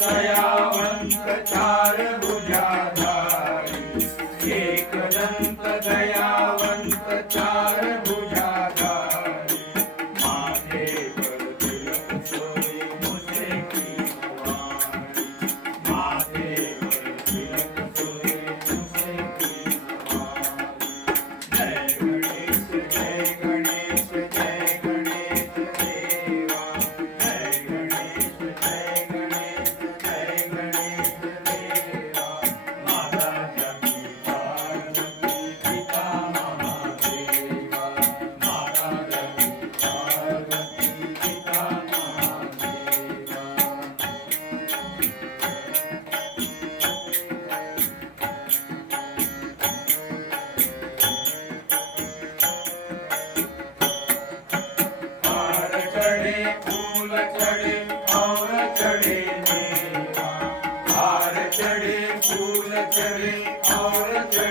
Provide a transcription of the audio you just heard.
दयावंत चार भुजाधारी, एकदंत दयावंत चार भुजाधारी, माथे पर तिलक सोई मुझे की सवारी, माथे पर तिलक सोई मुझे की सवारी। जय गणेश जय गणेश जय गणेश देवा, जय गणेश जय गणेश जय गणेश देवा। माता जगी पार्वती पिता महादेवा, माता जगी पार्वती पिता महादेवा। हार चढ़े फूल चढ़े और चढ़े मेवा, हार चढ़े फूल चढ़े और चढ़े